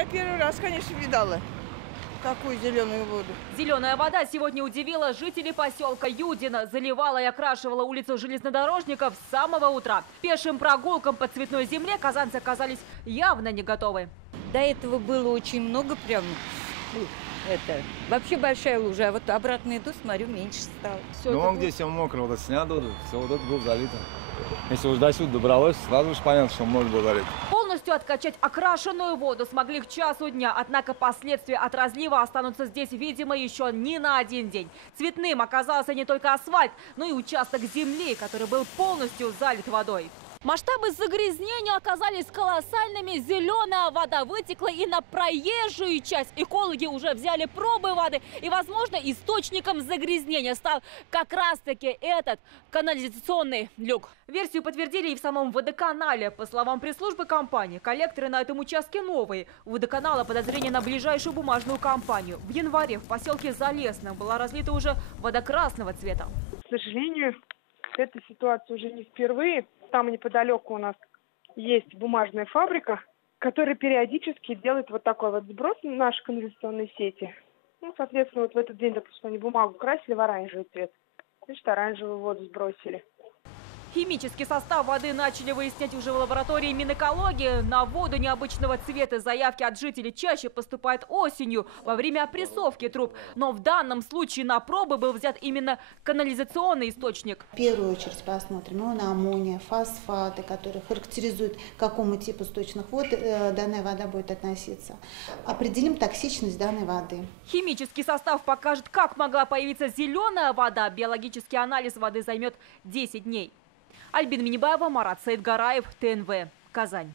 Я первый раз, конечно, видала такую зеленую воду. Зеленая вода сегодня удивила жителей поселка Юдино. Заливала и окрашивала улицу железнодорожников с самого утра. Пешим прогулкам по цветной земле казанцы оказались явно не готовы. До этого было очень много прям, вообще большая лужа. А вот обратно иду, смотрю, меньше стало. Ну, где все мокро, вот снято, все вот это было залито. Если уж до сюда добралось, сразу же понятно, что море было залито. Полностью откачать окрашенную воду смогли к часу дня. Однако последствия от разлива останутся здесь, видимо, еще не на один день. Цветным оказался не только асфальт, но и участок земли, который был полностью залит водой. Масштабы загрязнения оказались колоссальными. Зеленая вода вытекла и на проезжую часть. Экологи уже взяли пробы воды. И, возможно, источником загрязнения стал как раз-таки этот канализационный люк. Версию подтвердили и в самом водоканале. По словам пресс-службы компании, коллекторы на этом участке новые. У водоканала подозрение на ближайшую бумажную компанию. В январе в поселке Залесном была разлита уже вода красного цвета. К сожалению, эта ситуация уже не впервые. Там неподалеку у нас есть бумажная фабрика, которая периодически делает вот такой вот сброс в наши канализационные сети. Ну, соответственно, вот в этот день, допустим, они бумагу красили в оранжевый цвет, значит, оранжевую воду сбросили. Химический состав воды начали выяснять уже в лаборатории Минэкологии. На воду необычного цвета заявки от жителей чаще поступают осенью, во время опрессовки труб. Но в данном случае на пробы был взят именно канализационный источник. В первую очередь посмотрим на аммония, фосфаты, которые характеризуют, к какому типу сточных вод данная вода будет относиться. Определим токсичность данной воды. Химический состав покажет, как могла появиться зеленая вода. Биологический анализ воды займет 10 дней. Альбина Минибаева, Марат Саидгараев, ТНВ, Казань.